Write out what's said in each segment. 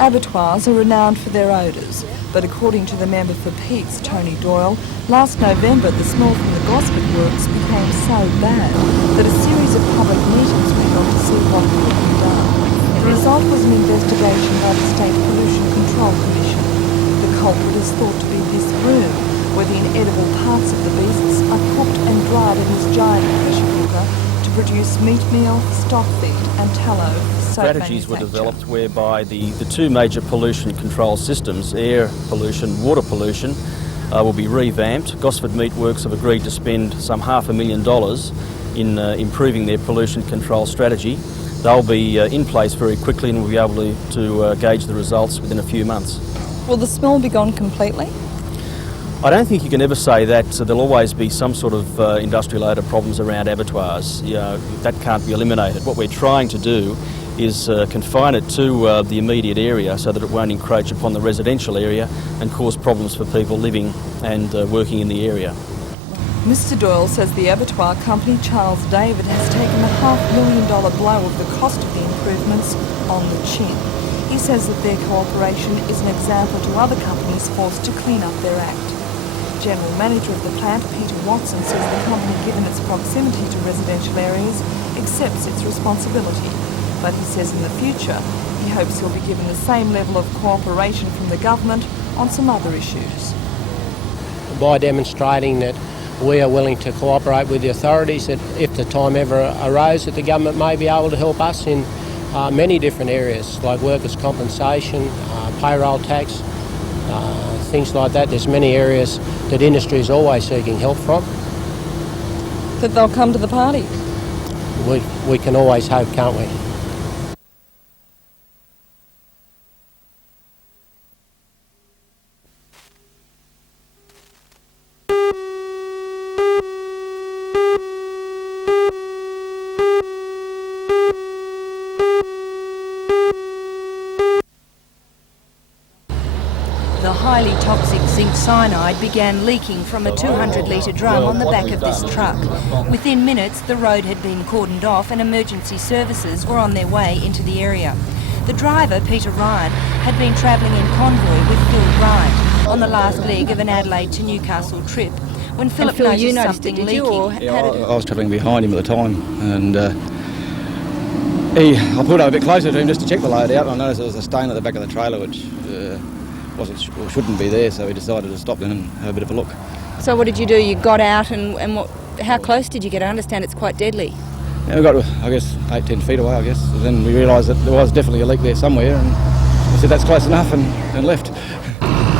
Abattoirs are renowned for their odours, but according to the member for Pete's, Tony Doyle, last November the smell from the Gosford works became so bad that a series of public meetings were held to see what could be done. The result was an investigation by the State Pollution Control Commission. The culprit is thought to be this room, where the inedible parts of the beasts are cooked and dried in this giant pressure cooker to produce meat meal, stock feed and tallow for soap Strategies were developed whereby the two major pollution control systems, air pollution, water pollution, will be revamped. Gosford Meat Works have agreed to spend some $500,000 in improving their pollution control strategy. They'll be in place very quickly and we'll be able to gauge the results within a few months. Will the smell be gone completely? I don't think you can ever say that. There'll always be some sort of industrial odour problems around abattoirs. That can't be eliminated. What we're trying to do is confine it to the immediate area so that it won't encroach upon the residential area and cause problems for people living and working in the area. Mr Doyle says the abattoir company, Charles David, has taken the $500,000 blow of the cost of the improvements on the chin. He says that their cooperation is an example to other companies forced to clean up their act. General Manager of the plant, Peter Watson, says the company, given its proximity to residential areas, accepts its responsibility. But he says in the future, he hopes he'll be given the same level of cooperation from the government on some other issues. By demonstrating that we are willing to cooperate with the authorities, that if the time ever arose that the government may be able to help us in many different areas, like workers' compensation, payroll tax, things like that. There's many areas that industry is always seeking help from. That they'll come to the party? We can always hope, can't we? The highly toxic zinc cyanide began leaking from a 200-litre drum on the back of this truck. Within minutes, the road had been cordoned off and emergency services were on their way into the area. The driver, Peter Ryan, had been travelling in convoy with Phil Wright on the last leg of an Adelaide to Newcastle trip when Philip noticed something leaking. Yeah, I was travelling behind him at the time, and I pulled over a bit closer to him just to check the load out, and I noticed there was a stain at the back of the trailer which shouldn't be there, so we decided to stop then and have a bit of a look. So what did you do? You got out and how close did you get? I understand it's quite deadly. Yeah, we got, I guess, 8-10 feet away, I guess. And then we realised that there was definitely a leak there somewhere, and we said that's close enough and left.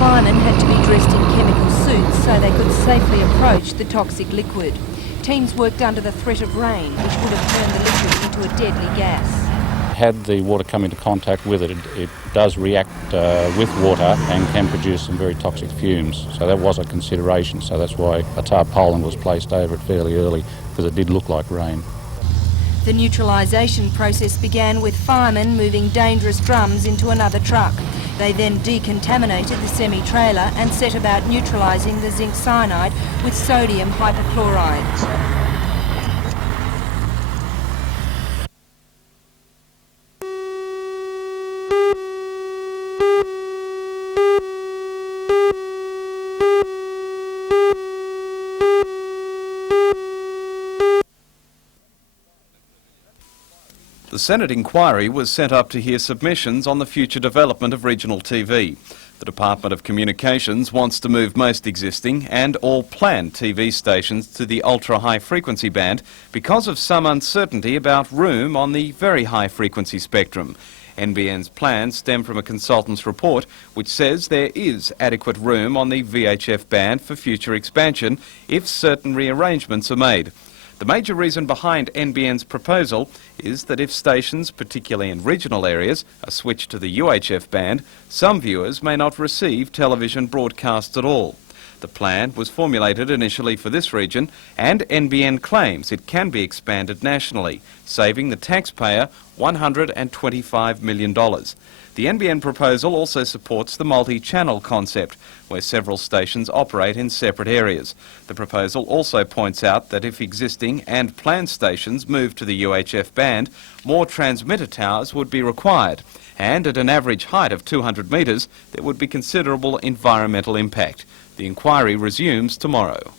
Firemen had to be dressed in chemical suits so they could safely approach the toxic liquid. Teams worked under the threat of rain, which would have turned the liquid into a deadly gas. Had the water come into contact with it, it does react with water and can produce some very toxic fumes. So that was a consideration. So that's why a tarpaulin was placed over it fairly early, because it did look like rain. The neutralisation process began with firemen moving dangerous drums into another truck. They then decontaminated the semi-trailer and set about neutralising the zinc cyanide with sodium hypochlorite. The Senate inquiry was set up to hear submissions on the future development of regional TV. The Department of Communications wants to move most existing and all planned TV stations to the ultra-high frequency band because of some uncertainty about room on the very high frequency spectrum. NBN's plans stem from a consultant's report which says there is adequate room on the VHF band for future expansion if certain rearrangements are made. The major reason behind NBN's proposal is that if stations, particularly in regional areas, are switched to the UHF band, some viewers may not receive television broadcasts at all. The plan was formulated initially for this region, and NBN claims it can be expanded nationally, saving the taxpayer $125 million. The NBN proposal also supports the multi-channel concept, where several stations operate in separate areas. The proposal also points out that if existing and planned stations move to the UHF band, more transmitter towers would be required, and at an average height of 200 metres, there would be considerable environmental impact. The inquiry resumes tomorrow.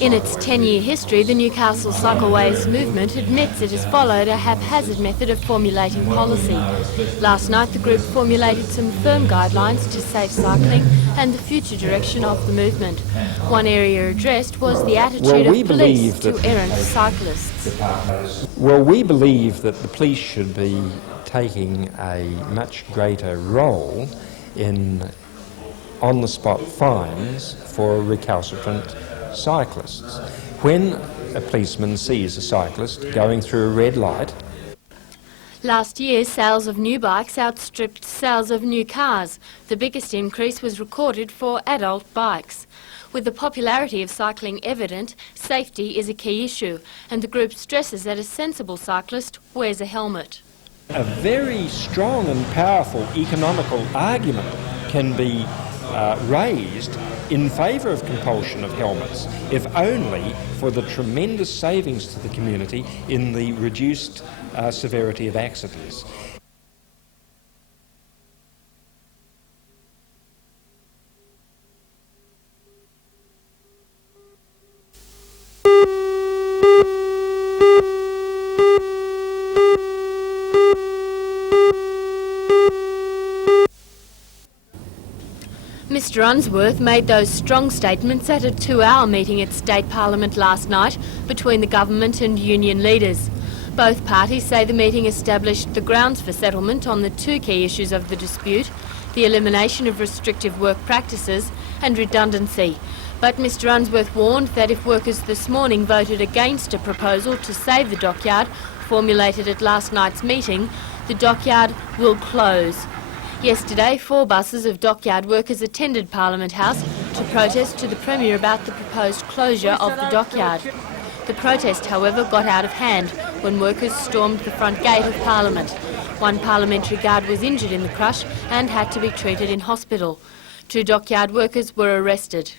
In its 10-year history, the Newcastle Cycleways movement admits it has followed a haphazard method of formulating policy. Last night, the group formulated some firm guidelines to safe cycling and the future direction of the movement. One area addressed was the attitude of police to errant cyclists. Well, we believe that the police should be taking a much greater role in on-the-spot fines for recalcitrant cyclists. When a policeman sees a cyclist going through a red light. Last year, sales of new bikes outstripped sales of new cars. The biggest increase was recorded for adult bikes. With the popularity of cycling evident, safety is a key issue, and the group stresses that a sensible cyclist wears a helmet. A very strong and powerful economical argument can be raised in favour of compulsion of helmets, if only for the tremendous savings to the community in the reduced severity of accidents. Mr Unsworth made those strong statements at a 2-hour meeting at State Parliament last night between the government and union leaders. Both parties say the meeting established the grounds for settlement on the two key issues of the dispute, the elimination of restrictive work practices and redundancy. But Mr Unsworth warned that if workers this morning voted against a proposal to save the dockyard formulated at last night's meeting, the dockyard will close. Yesterday, 4 buses of dockyard workers attended Parliament House to protest to the Premier about the proposed closure of the dockyard. The protest, however, got out of hand when workers stormed the front gate of Parliament. One parliamentary guard was injured in the crush and had to be treated in hospital. 2 dockyard workers were arrested.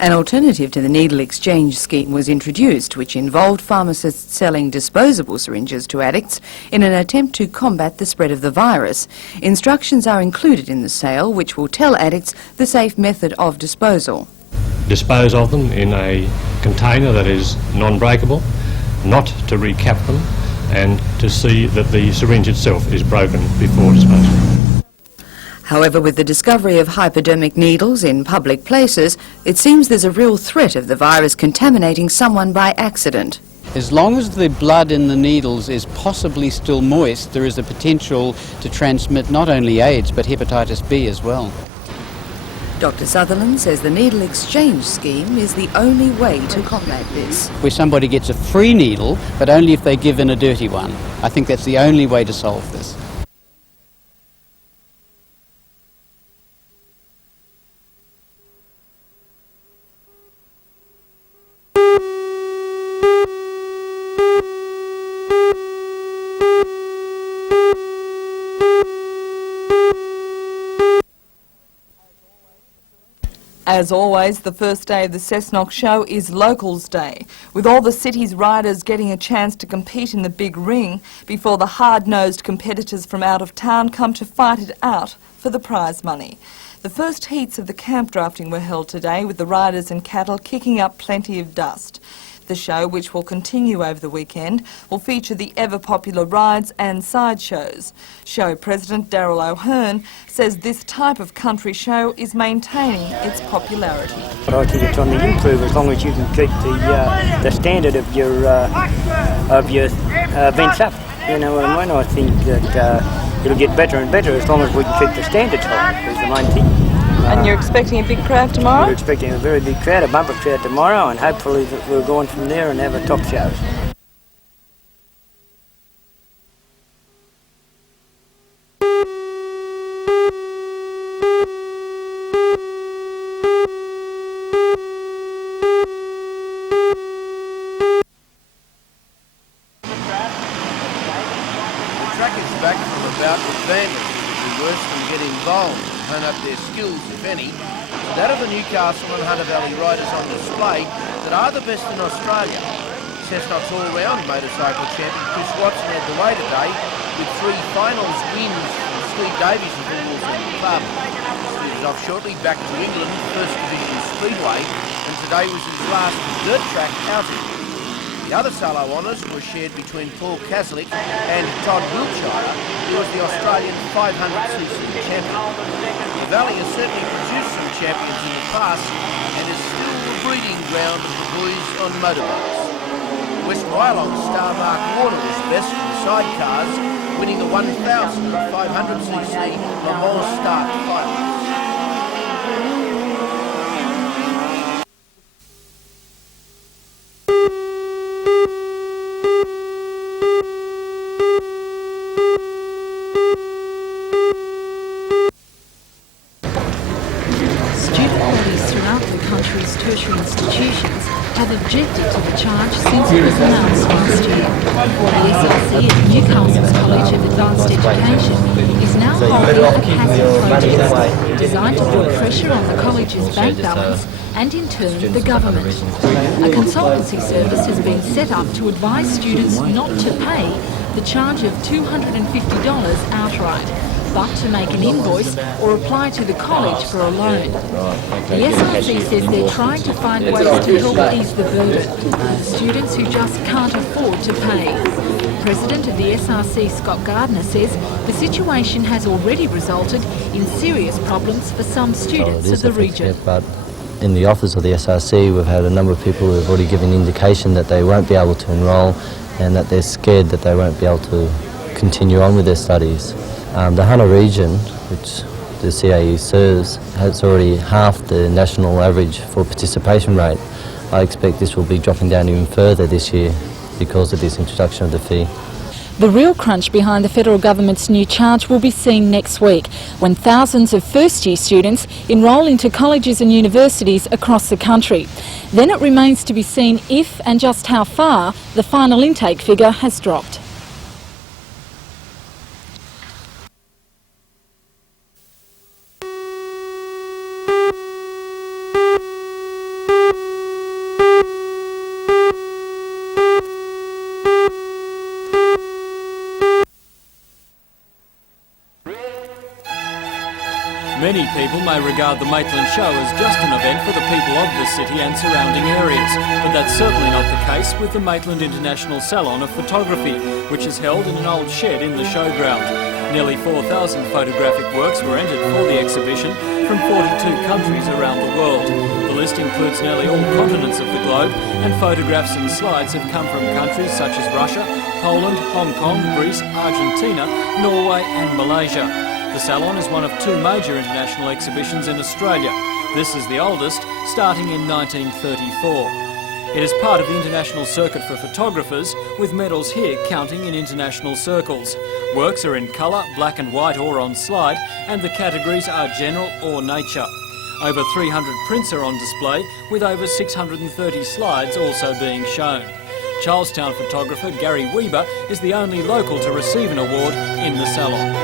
An alternative to the needle exchange scheme was introduced, which involved pharmacists selling disposable syringes to addicts in an attempt to combat the spread of the virus. Instructions are included in the sale, which will tell addicts the safe method of disposal. Dispose of them in a container that is non-breakable, not to recap them, and to see that the syringe itself is broken before disposal. However, with the discovery of hypodermic needles in public places, it seems there's a real threat of the virus contaminating someone by accident. As long as the blood in the needles is possibly still moist, there is a potential to transmit not only AIDS but hepatitis B as well. Dr. Sutherland says the needle exchange scheme is the only way to combat this. Where somebody gets a free needle, but only if they give in a dirty one. I think that's the only way to solve this. As always, the first day of the Cessnock show is Locals Day, with all the city's riders getting a chance to compete in the big ring before the hard-nosed competitors from out of town come to fight it out for the prize money. The first heats of the camp drafting were held today, with the riders and cattle kicking up plenty of dust. The show, which will continue over the weekend, will feature the ever-popular rides and sideshows. Show President Daryl O'Hearn says this type of country show is maintaining its popularity. I think it's on the improve as long as you can keep the standard of your events up. You know what I mean? I think that it'll get better and better as long as we can keep the standards high, is the main thing. And you're expecting a big crowd tomorrow? We're expecting a very big crowd, a bumper crowd tomorrow, and hopefully that we'll go on from there and have a top show. The trackers back from a bout with vandals who worse than get involved and hone up their skills, if any. That of the Newcastle and Hunter Valley riders on display that are the best in Australia. Cessnock's all-round motorcycle champion Chris Watson led the way today with 3 finals wins from Steve Davies' Awards in the club. He was off shortly back to England, First Division Speedway, and today was his last dirt track outing. The other solo honours were shared between Paul Kaslik and Todd Wiltshire, who was the Australian 500cc champion. The Valley has certainly produced some champions in the past and is still the breeding ground of the boys on motorbikes. West Wyalong's star Mark Warner was best for the sidecars, winning the 1,500cc Le Mans Start Finals. Tertiary institutions have objected to the charge since it was announced last year. The SRC at Newcastle's College of Advanced Education is now holding a passive protest designed to put pressure on the college's bank balance and in turn the government. A consultancy service has been set up to advise students not to pay the charge of $250 outright, but to make an invoice or apply to the college for a loan. The SRC says they're trying to find ways to help ease the burden for students who just can't afford to pay. President of the SRC, Scott Gardner, says the situation has already resulted in serious problems for some students of the region. But in the office of the SRC, we've had a number of people who have already given indication that they won't be able to enrol and that they're scared that they won't be able to continue on with their studies. The Hunter region, which the CAU serves, has already halved the national average for participation rate. I expect this will be dropping down even further this year because of this introduction of the fee. The real crunch behind the federal government's new charge will be seen next week, when thousands of first-year students enrol into colleges and universities across the country. Then it remains to be seen if and just how far the final intake figure has dropped. Many people may regard the Maitland Show as just an event for the people of the city and surrounding areas, but that's certainly not the case with the Maitland International Salon of Photography, which is held in an old shed in the showground. Nearly 4,000 photographic works were entered for the exhibition from 42 countries around the world. The list includes nearly all continents of the globe, and photographs and slides have come from countries such as Russia, Poland, Hong Kong, Greece, Argentina, Norway and Malaysia. The Salon is one of two major international exhibitions in Australia. This is the oldest, starting in 1934. It is part of the international circuit for photographers, with medals here counting in international circles. Works are in colour, black and white or on slide, and the categories are general or nature. Over 300 prints are on display, with over 630 slides also being shown. Charlestown photographer Gary Weber is the only local to receive an award in the Salon.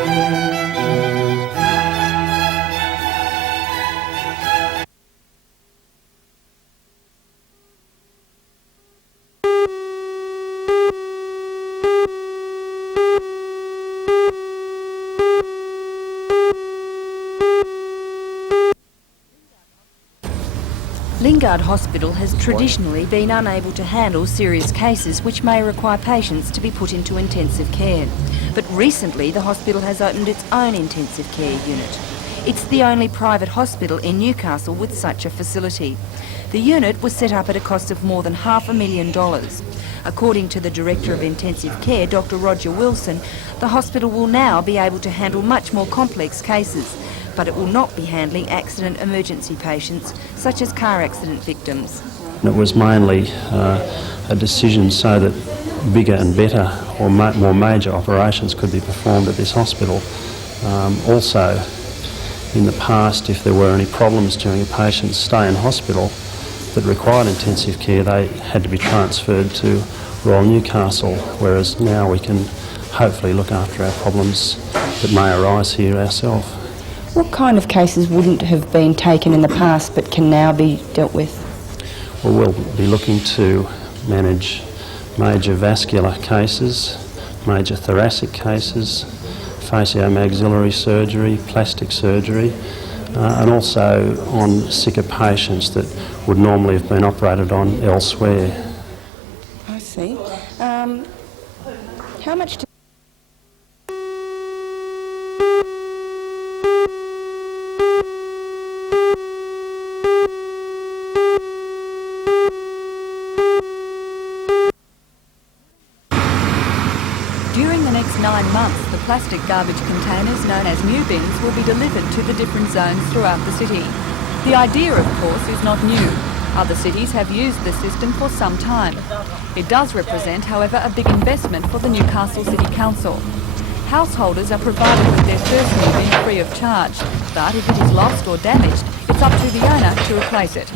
Lingard Hospital has traditionally been unable to handle serious cases which may require patients to be put into intensive care. But recently the hospital has opened its own intensive care unit. It's the only private hospital in Newcastle with such a facility. The unit was set up at a cost of more than $500,000. According to the Director of Intensive Care, Dr. Roger Wilson, the hospital will now be able to handle much more complex cases, but it will not be handling accident emergency patients, such as car accident victims. It was mainly a decision so that bigger and better or more major operations could be performed at this hospital. Also, in the past, if there were any problems during a patient's stay in hospital that required intensive care, they had to be transferred to Royal Newcastle, whereas now we can hopefully look after our problems that may arise here ourselves. What kind of cases wouldn't have been taken in the past but can now be dealt with? Well, we'll be looking to manage major vascular cases, major thoracic cases, faciomaxillary surgery, plastic surgery, and also on sicker patients that would normally have been operated on elsewhere. I see. How much do During the next 9 months, the plastic garbage containers known as new bins will be delivered to the different zones throughout the city. The idea, of course, is not new. Other cities have used the system for some time. It does represent, however, a big investment for the Newcastle City Council. Householders are provided with their first new bin free of charge, but if it is lost or damaged, it's up to the owner to replace it.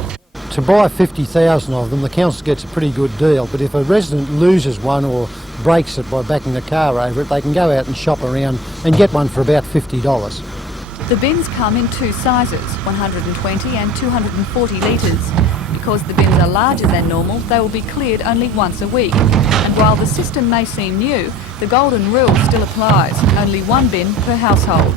To buy 50,000 of them, the council gets a pretty good deal, but if a resident loses one or breaks it by backing the car over it, they can go out and shop around and get one for about $50. The bins come in two sizes, 120 and 240 litres. Because the bins are larger than normal, they will be cleared only once a week. And while the system may seem new, the golden rule still applies, only one bin per household.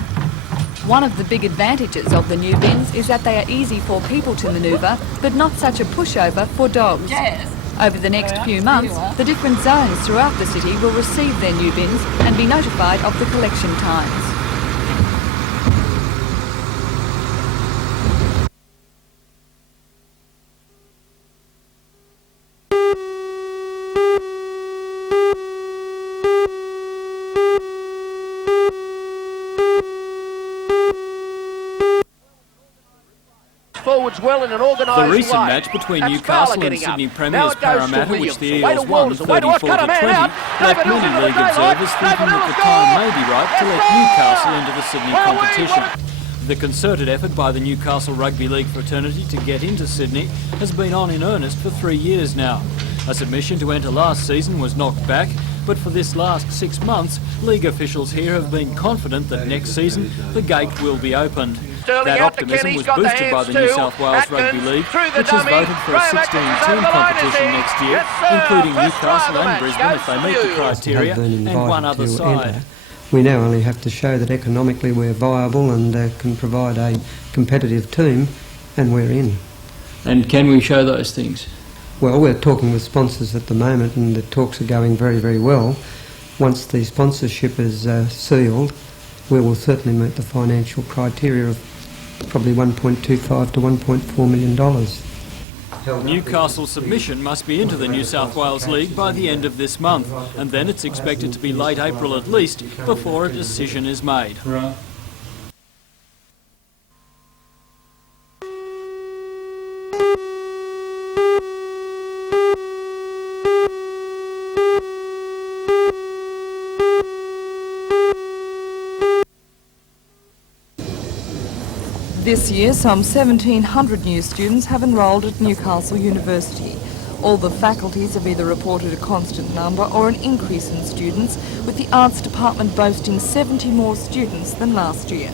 One of the big advantages of the new bins is that they are easy for people to manoeuvre, but not such a pushover for dogs. Yes. Over the next few months, the different zones throughout the city will receive their new bins and be notified of the collection times. Well in an organised the recent way. match between That's Newcastle and Sydney Premiers Parramatta, which the Eels won 34-20, left many league observers thinking that the time may be right to let Newcastle into the Sydney competition. The concerted effort by the Newcastle Rugby League fraternity to get into Sydney has been on in earnest for 3 years now. A submission to enter last season was knocked back, but for this last 6 months, league officials here have been confident that next season the gate will be opened. That optimism was boosted by the New South Wales Rugby League, which has voted for a 16-team competition next year, including Newcastle and Brisbane if they meet the criteria, and one other side. We now only have to show that economically we're viable and can provide a competitive team, and we're in. And can we show those things? Well, we're talking with sponsors at the moment, and the talks are going very, very well. Once the sponsorship is sealed, we will certainly meet the financial criteria of probably $1.25 to $1.4 million. Newcastle's submission must be into the New South Wales League by the end of this month, and then it's expected to be late April at least before a decision is made. This year, some 1,700 new students have enrolled at Newcastle University. All the faculties have either reported a constant number or an increase in students, with the Arts Department boasting 70 more students than last year.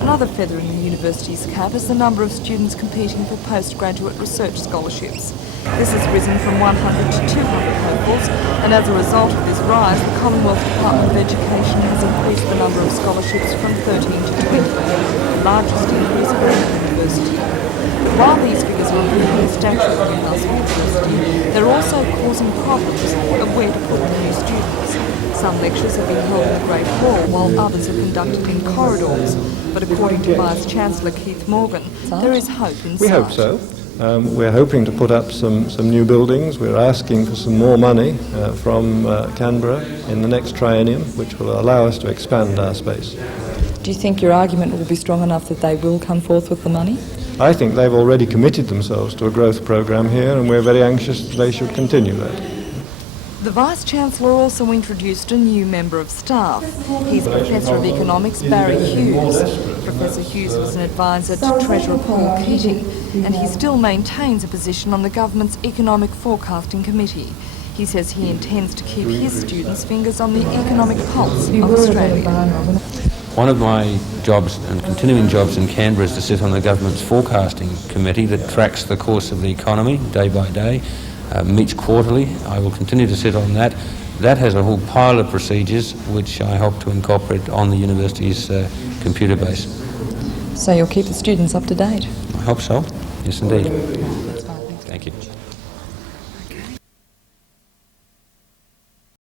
Another feather in the university's cap is the number of students competing for postgraduate research scholarships. This has risen from 100 to 200 hopefuls, and as a result of this rise, the Commonwealth Department of Education has increased the number of scholarships from 13 to 20, the largest increase of any university. But while these figures are improving the stature of Newcastle University, they're also causing problems of where to put the new students. Some lectures have been held in the Great Hall, while others are conducted in corridors. But according to Vice-Chancellor Keith Morgan, there is hope in sight. We hope so. We're hoping to put up some new buildings. We're asking for some more money from Canberra in the next triennium, which will allow us to expand our space. Do you think your argument will be strong enough that they will come forth with the money? I think they've already committed themselves to a growth programme here, and we're very anxious that they should continue that. The Vice-Chancellor also introduced a new member of staff. He's Professor of Economics Barry Hughes. Professor Hughes was an advisor to Treasurer Paul Keating, and he still maintains a position on the government's Economic Forecasting Committee. He says he intends to keep his students' fingers on the economic pulse of Australia. One of my jobs and continuing jobs in Canberra is to sit on the government's forecasting committee that tracks the course of the economy day by day. Meets quarterly. I will continue to sit on that. That has a whole pile of procedures which I hope to incorporate on the university's computer base. So you'll keep the students up to date? I hope so. Yes, indeed. Thank you.